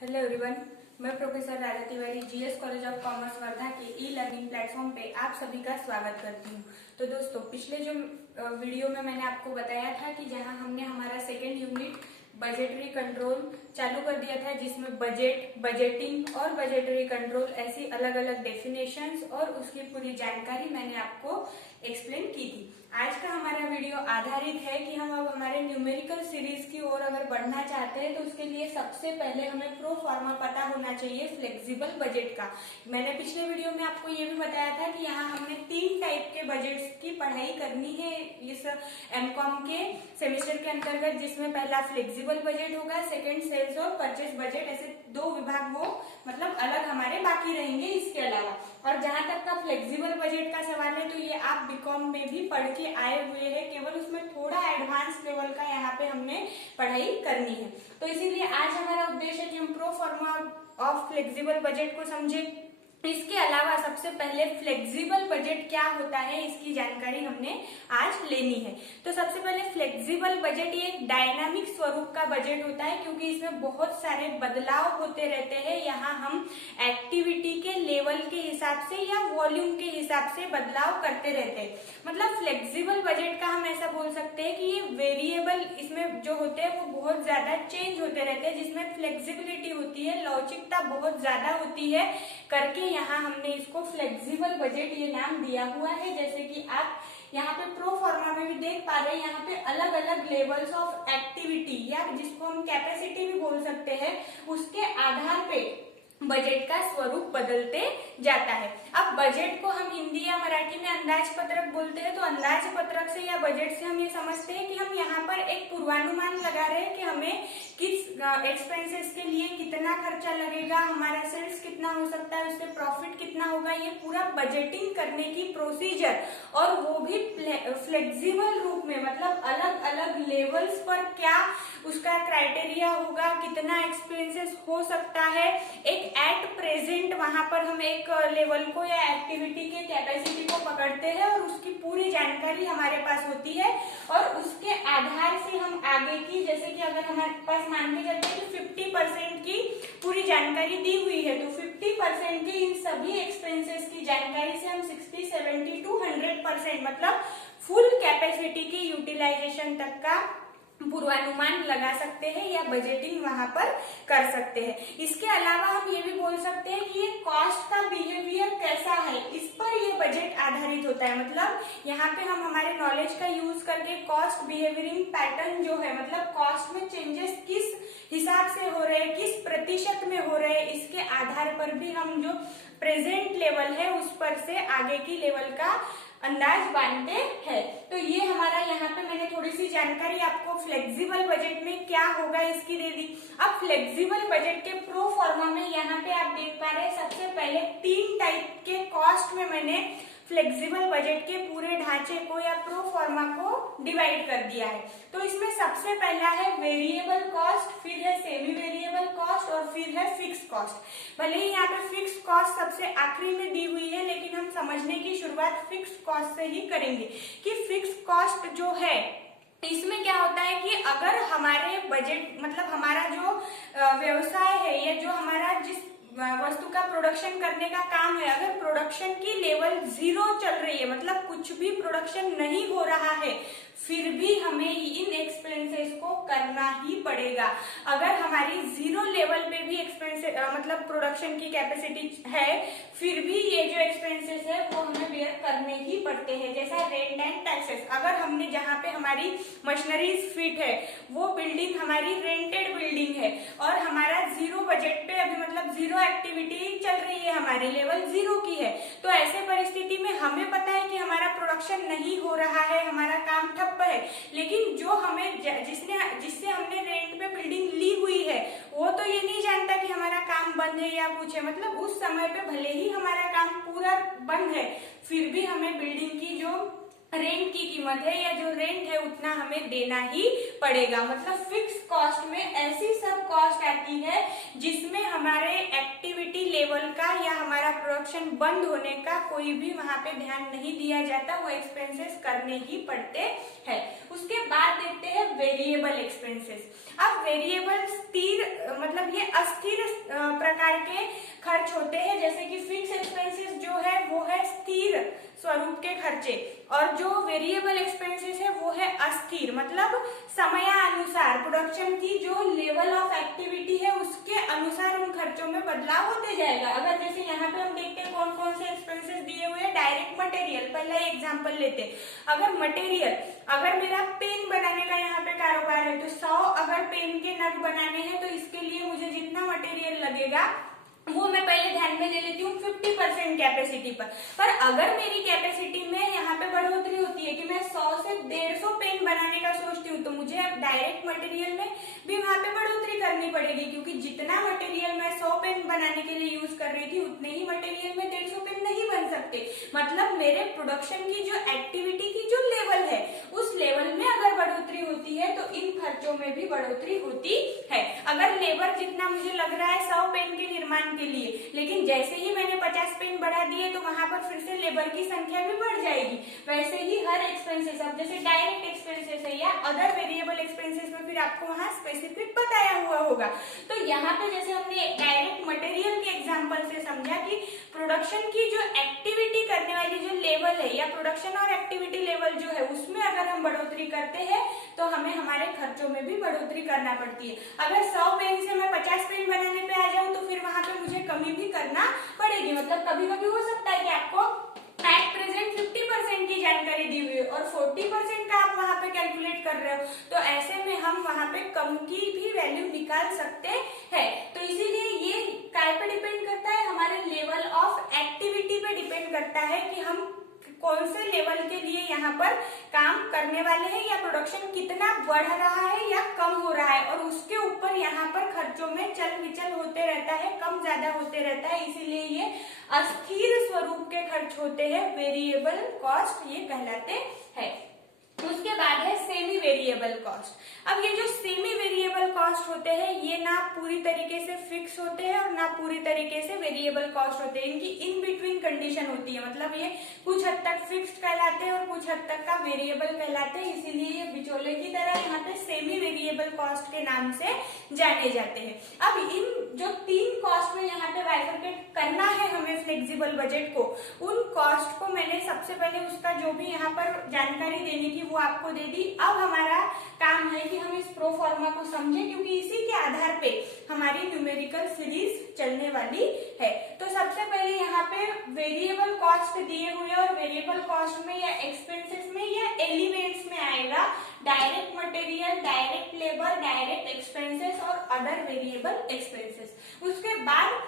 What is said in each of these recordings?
Hello everyone, मैं professor Raja Tiwari GS college of commerce Wardha के e learning platform पे आप सभी का स्वागत करती हूँ। तो दोस्तों, पिछले जो वीडियो में मैंने आपको बताया था कि जहाँ हमने हमारा सेकेंड यूनिट बजटरी कंट्रोल चालू कर दिया था, जिसमें बजट, बजटिंग और बजटरी कंट्रोल ऐसी अलग अलग डेफिनेशंस और उसकी पूरी जानकारी मैंने आपको एक्सप्लेन की थी। आज का हमारा वीडियो आधारित है कि हम अब हमारे न्यूमेरिकल सीरीज की ओर अगर बढ़ना चाहते हैं तो उसके लिए सबसे पहले हमें प्रो फॉर्मा पता होना चाहिए फ्लेक्सिबल बजट का। मैंने पिछले वीडियो में आपको ये भी बताया था कि यहाँ हमने 3 टाइप के बजट्स की पढ़ाई करनी है इस एमकॉम के सेमेस्टर के अंतर्गत, जिसमें पहला फ्लेक्सिबल बजट होगा, सेकंड सेल्स और परचेस बजट, ऐसे 2 विभाग वो मतलब अलग हमारे बाकी रहेंगे इसके अलावा। और जहां तक का फ्लेक्सिबल बजट का सवाल है तो ये आप बीकॉम में भी पढ़ के आए हुए हैं, केवल उसमें थोड़ा एडवांस लेवल का यहाँ पे हमने पढ़ाई करनी है। तो इसीलिए आज हमारा उद्देश्य है कि हम प्रो फॉर्मा ऑफ फ्लेक्सिबल बजट को समझे। इसके अलावा सबसे पहले फ्लेक्सिबल बजट क्या होता है इसकी जानकारी हमने आज लेनी है। तो सबसे पहले फ्लेक्सिबल बजट ये एक डायनामिक स्वरूप का बजट होता है, क्योंकि इसमें बहुत सारे बदलाव होते रहते हैं। यहाँ हम एक्टिविटी के लेवल के हिसाब से या वॉल्यूम के हिसाब से बदलाव करते रहते हैं। मतलब फ्लेक्सिबल बजट का हम ऐसा बोल सकते हैं कि ये वेरिएबल इसमें जो होते हैं वो बहुत ज्यादा चेंज होते रहते हैं, जिसमें फ्लेक्सिबिलिटी होती है, लवचिकता बहुत ज्यादा होती है करके यहाँ हमने इसको फ्लेक्सिबल बजट ये नाम दिया हुआ है। जैसे कि आप यहाँ पे प्रो फॉर्मा में भी देख पा रहे हैं, यहाँ पे अलग अलग लेवल्स ऑफ एक्टिविटी या जिसको हम कैपेसिटी भी बोल सकते हैं, उसके आधार पे बजट का स्वरूप बदलते जाता है। अब बजट को हम हिंदी या मराठी में अंदाज पत्रक बोलते हैं। तो अंदाज पत्रक से या बजट से हम ये समझते हैं कि हम यहाँ पर एक पूर्वानुमान लगा रहे हैं कि हमें किस एक्सपेंसेस के लिए कितना खर्चा लगेगा, हमारा सेल्स कितना हो सकता है, उससे प्रॉफिट कितना होगा, ये पूरा बजटिंग करने की प्रोसीजर, और वो भी फ्लेक्सिबल रूप में, मतलब अलग अलग लेवल्स पर क्या उसका क्राइटेरिया होगा, कितना एक्सपेंसेस हो सकता है। एक एट प्रेजेंट वहां पर हम एक लेवल को या एक्टिविटी के कैपेसिटी को पकड़ते हैं और उसकी पूरी जानकारी हमारे पास होती है, और उसके आधार से हम आगे की, जैसे कि अगर हमारे पास मान के चलते हैं कि 50% की पूरी जानकारी दी हुई है, तो 50% के इन सभी एक्सपेंसेस की जानकारी से हम 60, 70 to 100% मतलब फुल कैपेसिटी की यूटिलाइजेशन तक का पूर्वानुमान लगा सकते हैं या बजटिंग वहां पर कर सकते हैं। इसके अलावा हम ये भी बोल सकते हैं कि ये कॉस्ट का बिहेवियर कैसा है, इस पर ये बजट आधारित होता है। मतलब यहाँ पे हम हमारे नॉलेज का यूज करके कॉस्ट बिहेवियरिंग पैटर्न जो है, मतलब कॉस्ट में चेंजेस किस हिसाब से हो रहे हैं, किस प्रतिशत में हो रहे हैं, इसके आधार पर भी हम जो प्रेजेंट लेवल है उस पर से आगे की लेवल का अंदाज बांधते हैं। तो ये हमारा यहाँ पे मैंने थोड़ी सी जानकारी आपको फ्लेक्सिबल बजट में क्या होगा इसकी दे दी। अब फ्लेक्सिबल बजट के प्रो फॉर्मा में यहाँ पे आप देख पा रहे हैं, सबसे पहले 3 टाइप के कॉस्ट में मैंने फ्लेक्सिबल बजट के पूरे ढांचे को या प्रो फॉर्मा को डिवाइड कर दिया है। तो इसमें सबसे पहला है वेरिएबल कॉस्ट, फिर है सेमी वेरिएबल कॉस्ट और फिर है फिक्स कॉस्ट। भले ही यहाँ पे फिक्स कॉस्ट सबसे आखिरी में दी हुई है, लेकिन हम समझने की शुरुआत फिक्स कॉस्ट से ही करेंगे कि फिक्स कॉस्ट जो है इसमें क्या होता है कि अगर हमारे बजट, मतलब हमारा जो व्यवसाय है या जो हमारा जिस वस्तु का प्रोडक्शन करने का काम है, अगर प्रोडक्शन की लेवल 0 चल रही है, मतलब कुछ भी प्रोडक्शन नहीं हो रहा है, फिर भी हमें इन एक्सपेंसेस को करना ही पड़ेगा। अगर हमारी 0 लेवल पे भी एक्सपेंसेस मतलब प्रोडक्शन की कैपेसिटी है, फिर भी ये जो एक्सपेंसेस है वो हमें बेयर करने ही पड़ते हैं। जैसा रेंट एंड टैक्सेस, अगर हमने जहाँ पे हमारी मशीनरीज फिट है वो बिल्डिंग हमारी रेंटेड बिल्डिंग है और हमारा 0 बजट पे अभी, मतलब 0 एक्टिविटी चल रही है, हमारे लेवल 0 की है, तो ऐसे परिस्थिति में हमें पता है कि हमारा प्रोडक्शन नहीं हो रहा है, हमारा काम ठप है, लेकिन जो हमें जिससे हमने रेंट पे बिल्डिंग ली हुई है वो तो ये नहीं जानता कि हमारा काम बंद है या कुछ है। मतलब उस समय पे भले ही हमारा काम पूरा बंद है, फिर भी हमें बिल्डिंग की जो रेंट की कीमत है या जो रेंट है उतना हमें देना ही पड़ेगा। मतलब फिक्स कॉस्ट में ऐसी सब कॉस्ट आती है जिसमें हमारे एक्टिविटी लेवल का या हमारा प्रोडक्शन बंद होने का कोई भी वहां पे ध्यान नहीं दिया जाता, वो एक्सपेंसेस करने ही पड़ते हैं। उसके बाद देखते हैं वेरिएबल एक्सपेंसेस। अब वेरिएबल स्थिर मतलब ये अस्थिर प्रकार के खर्च होते हैं, जैसे कि फिक्स एक्सपेंसेस जो है वो है स्थिर स्वरूप के खर्चे, और जो वेरिएबल एक्सपेंसेस है वो है अस्थिर, मतलब समयानुसार प्रोडक्शन की जो लेवल ऑफ एक्टिविटी है उसके अनुसार उन खर्चों में बदलाव होते जाएगा। अगर जैसे यहाँ पे हम देखते हैं कौन कौन से एक्सपेंसेस दिए हुए हैं। डायरेक्ट मटेरियल, पहला एग्जांपल लेते हैं। अगर मटेरियल, अगर मेरा पेन बनाने का यहाँ पे कारोबार है तो 100 अगर पेन के नग बनाने हैं तो इसके लिए मुझे जितना मटेरियल लगेगा वो मैं पहले ध्यान में ले लेती हूँ 50% कैपेसिटी पर अगर मेरी कैपेसिटी में यहाँ पे बढ़ोतरी होती है कि मैं 100 से 150 पेन बनाने का सोचती हूँ, तो मुझे अब डायरेक्ट मटेरियल में भी वहां पे बढ़ोतरी करनी पड़ेगी, क्योंकि जितना मटेरियल मैं 100 पेन बनाने के लिए यूज कर रही थी उतने ही मटेरियल में 150 पेन नहीं बन सकते। मतलब मेरे प्रोडक्शन की जो एक्टिविटी की जो लेवल है उस लेवल में अगर बढ़ोतरी होती है तो इन खर्चों में भी बढ़ोतरी होती है। अगर लेबर जितना मुझे लग रहा है 100 पेन के निर्माण के लिए, लेकिन जैसे ही मैंने 50 पेन बढ़ा दिए तो वहां पर फिर से लेबर की संख्या भी बढ़ जाएगी। वैसे ही हर एक्सपेंसेस, अब जैसे डायरेक्ट एक्सपेंसेस है या अदर वेरिएबल एक्सपेंसेस में फिर आपको वहां स्पेसिफिक बताया हुआ होगा। तो यहाँ पे जैसे हमने डायरेक्ट मटेरियल के एग्जांपल से समझा कि प्रोडक्शन की जो एक्टिविटी करने वाली जो लेवल है या प्रोडक्शन और एक्टिविटी लेवल जो है उसमें अगर हम बढ़ोतरी करते हैं तो हमें हमारे खर्चों में भी बढ़ोतरी करना पड़ती है। अगर 100 पेन से मैं 50 पेन बनाने पे आ जाऊं तो फिर वहां पे मुझे कमी भी करना पड़ेगी। मतलब कभी कभी हो सकता है कि आपको एट प्रेजेंट 50% की जानकारी दी हुई है और 40% का आप वहां पे कैलकुलेट कर रहे हो, तो ऐसे में हम वहां पे कम की भी वैल्यू निकाल सकते हैं। तो इसीलिए ये काय पे डिपेंड करता है, हमारे लेवल ऑफ एक्टिविटी पे डिपेंड करता है कि हम कौन से लेवल के लिए यहाँ पर काम करने वाले हैं या प्रोडक्शन कितना बढ़ रहा है या कम हो रहा है, और उसके ऊपर यहाँ पर खर्चों में चल विचल होते रहता है, कम ज्यादा होते रहता है। इसीलिए ये अस्थिर स्वरूप के खर्च होते हैं, वेरिएबल कॉस्ट ये कहलाते हैं। उसके बाद है सेमी वेरिएबल कॉस्ट। अब ये जो सेमी वेरिएबल कॉस्ट होते हैं ये ना पूरी तरीके से फिक्स होते हैं और ना पूरी तरीके से वेरिएबल कॉस्ट होते हैं, इनकी इन बिटवीन कंडीशन होती है। मतलब ये कुछ हद तक फिक्स्ड कहलाते हैं और कुछ हद तक का वेरिएबल कहलाते हैं, इसीलिए ये बिचौले की तरह यहाँ पे सेमी वेरिएबल कॉस्ट के नाम से जाने जाते हैं। अब इन जो तीन कॉस्ट में यहाँ पे बाइफरकेट करना है हमें फ्लेक्सिबल बजट को, उन कॉस्ट को मैंने सबसे पहले उसका जो भी यहाँ पर जानकारी देने की वो आपको दे दी। अब हमारा काम है कि हम इस प्रो फॉर्मा को समझें, क्योंकि इसी के आधार पे हमारी न्यूमेरिकल सीरीज चलने वाली है। तो सबसे पहले यहाँ पे वेरिएबल कॉस्ट दिए हुए और वेरिएबल कॉस्ट में या एक्सपेंसेस में या एलिमेंट्स में आएगा direct material, direct labour, direct expenses और अदर वेरिएबल एक्सपेंसेस। उसके बाद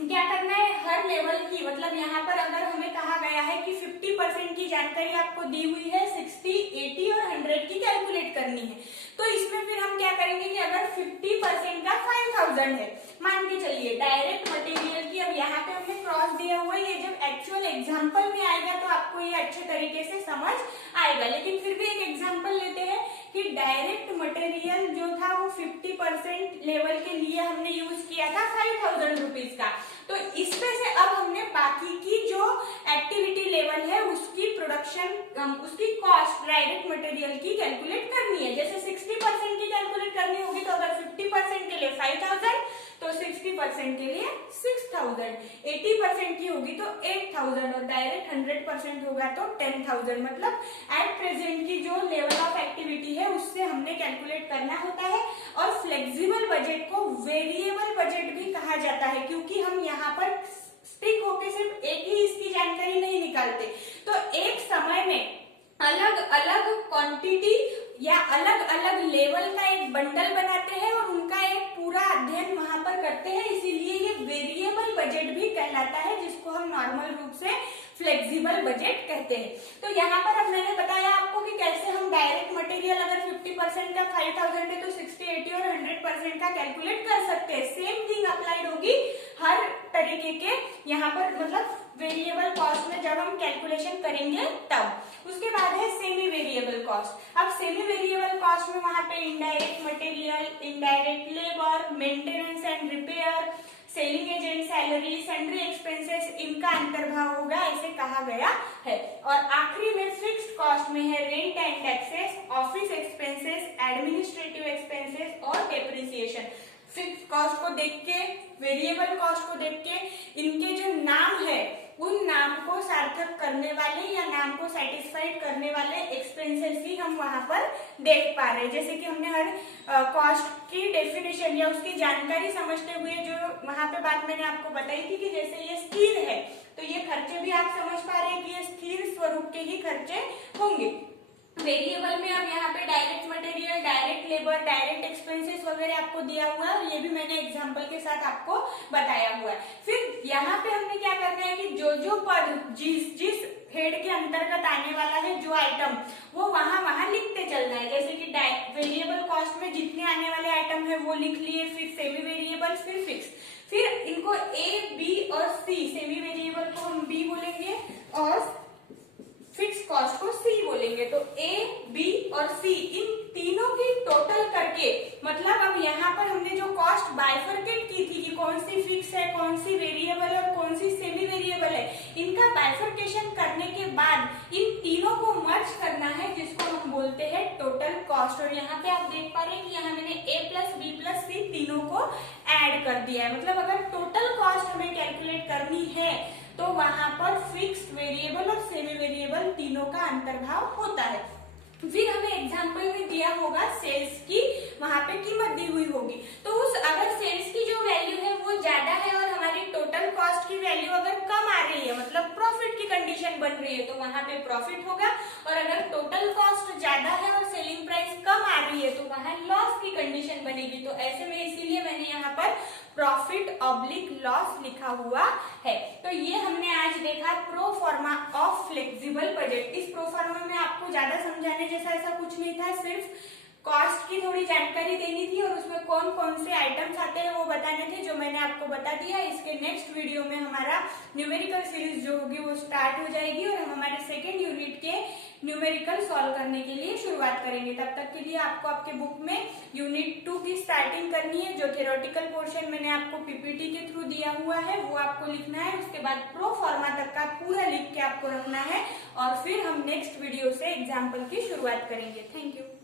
क्या करना है, हर लेवल की, मतलब यहाँ पर अगर हमें कहा गया है कि 50% की जानकारी आपको दी हुई है, 60, 80 और 100 की कैलकुलेट करनी है, तो इसमें फिर हम क्या करेंगे कि अगर 50% का 5000 है मान के चलिए डायरेक्ट मटेरियल की। अब यहाँ पे हमने क्रॉस दिया हुआ है, ये जब एक्चुअल एग्जाम्पल में आएगा तो आपको ये अच्छे तरीके से समझ आएगा, लेकिन फिर भी एक एग्जाम्पल लेते हैं कि डायरेक्ट मटेरियल जो था वो 50% लेवल के लिए हमने यूज किया था 5000 रुपीज का। तो इसमें से अब हमने बाकी की जो एक्टिविटी लेवल है उसकी प्रोडक्शन उसकी कॉस्ट डायरेक्ट मटेरियल की कैलकुलेट करनी है। जैसे 60% की कैलकुलेट करनी होगी तो अगर 50% के लिए 5000 तो 60% के लिए 6000, 80% की होगी तो 8000 और डायरेक्ट 100% होगा तो 10000। मतलब एट प्रेजेंट की जो लेवल ऑफ एक्टिविटी है उससे हमने कैलकुलेट करना होता है। और फ्लेक्सिबल बजट को वेरिएबल बजट भी कहा जाता है, क्योंकि हम यहाँ पर स्टिक होके सिर्फ एक ही इसकी जानकारी नहीं निकालते, तो एक समय में अलग अलग क्वांटिटी या अलग अलग लेवल का एक बंडल बनाते हैं और उनका एक पूरा अध्ययन वहां पर करते हैं, इसीलिए ये वेरिएबल बजट भी कहलाता है, जिसको हम नॉर्मल रूप से फ्लेक्सिबल बजट कहते हैं। तो यहाँ पर अब मैंने बताया आपको कि कैसे हम डायरेक्ट मटेरियल अगर 50% का 5000 है तो 60, 80 और 100% का कैलकुलेट कर सकते हैं। सेम थिंग अप्लाइड होगी हर तरीके के यहाँ पर, मतलब वेरिएबल कॉस्ट में जब हम कैलकुलेशन करेंगे तब। उसके बाद है सेमी वेरिएबल कॉस्ट। अब सेमी वेरिएबल कॉस्ट में वहां पे indirect material, indirect labour, maintenance and repair, selling agent salary, sundry expenses, इनका अंतर्भाव होगा, ऐसे कहा गया है। और आखिरी में फिक्स्ड कॉस्ट में है rent and taxes, office expenses, administrative expenses और डेप्रिसिएशन। फिक्स कॉस्ट को देख के, वेरिएबल कॉस्ट को देख के, इनके जो नाम है उन नाम को सार्थक करने वाले या नाम को सेटिस्फाइड करने वाले एक्सपेंसेस ही हम वहां पर देख पा रहे हैं। जैसे कि हमने हर कॉस्ट की डेफिनेशन या उसकी जानकारी समझते हुए जो वहां पे बात मैंने आपको बताई थी कि जैसे ये स्थिर है तो ये खर्चे भी आप समझ पा रहे हैं कि ये स्थिर स्वरूप के ही खर्चे होंगे। वेरिएबल में अब यहाँ पे direct material, direct labour, direct expenses वगैरह आपको दिया हुआ है और ये भी मैंने एग्जांपल के साथ आपको बताया हुआ है। फिर यहाँ पे हमने क्या करना है कि जो जो पद जिस हेड के अंतर्गत आने वाला है जो आइटम वो वहां लिखते चलना है। जैसे कि वेरिएबल कॉस्ट में जितने आने वाले आइटम है वो लिख लिए, फिर सेमी वेरिएबल, फिर फिक्स, फिर इनको ए, बी और सी, सेमी वेरिएबल को हम बी बोलेंगे और फिक्स कॉस्ट को सी बोलेंगे। तो ए, बी और सी इन तीनों की टोटल करके, मतलब अब यहाँ पर हमने जो कॉस्ट बाइफरकेट की थी कि कौन सी फिक्स है, कौन सी वेरिएबल है और कौन सी सेमी वेरिएबल है, इनका बाइफरकेशन करने के बाद इन तीनों को मर्ज करना है जिसको हम बोलते हैं टोटल कॉस्ट। और यहाँ पे आप देख पा रहे हैं कि यहाँ मैंने ए प्लस बी प्लस सी तीनों को ऐड कर दिया है। मतलब अगर टोटल कॉस्ट हमें कैलकुलेट करनी है तो वहां पर फिक्स्ड, वेरिएबल और सेमी वेरिएबल तीनों का अंतर्भाव होता है। फिर हमें एग्जांपल में दिया होगा सेल्स की, वहां पे कीमत दी हुई होगी, तो उस अगर सेल्स की जो वैल्यू है वो ज्यादा है और हमारी टोटल कॉस्ट की वैल्यू अगर कम आ रही है, मतलब प्रॉफिट की कंडीशन बन रही है, तो वहां पे प्रॉफिट होगा। और अगर टोटल कॉस्ट ज्यादा है और सेलिंग प्राइस कम आ रही है तो वहां लॉस की कंडीशन बनेगी। तो ऐसे में इसीलिए मैंने यहाँ पर प्रॉफिट ऑब्लिक लॉस लिखा हुआ है। तो ये हमने आज देखा प्रो फॉर्मा ऑफ फ्लेक्सिबल बजट। इस प्रो फॉर्मा में आपको ज्यादा समझाने जैसा ऐसा कुछ नहीं था, सिर्फ कॉस्ट की थोड़ी जानकारी देनी थी और उसमें कौन कौन से आइटम्स आते हैं वो बताने थे, जो मैंने आपको बता दिया। इसके नेक्स्ट वीडियो में हमारा न्यूमेरिकल सीरीज जो होगी वो स्टार्ट हो जाएगी और हम हमारे सेकेंड यूनिट के न्यूमेरिकल सॉल्व करने के लिए शुरुआत करेंगे। तब तक के लिए आपको आपके बुक में यूनिट 2 की स्टार्टिंग करनी है। जो थ्योरेटिकल पोर्शन मैंने आपको पीपीटी के थ्रू दिया हुआ है वो आपको लिखना है, उसके बाद प्रो फॉर्मा तक का पूरा लिख के आपको रखना है और फिर हम नेक्स्ट वीडियो से एग्जाम्पल की शुरुआत करेंगे। Thank you.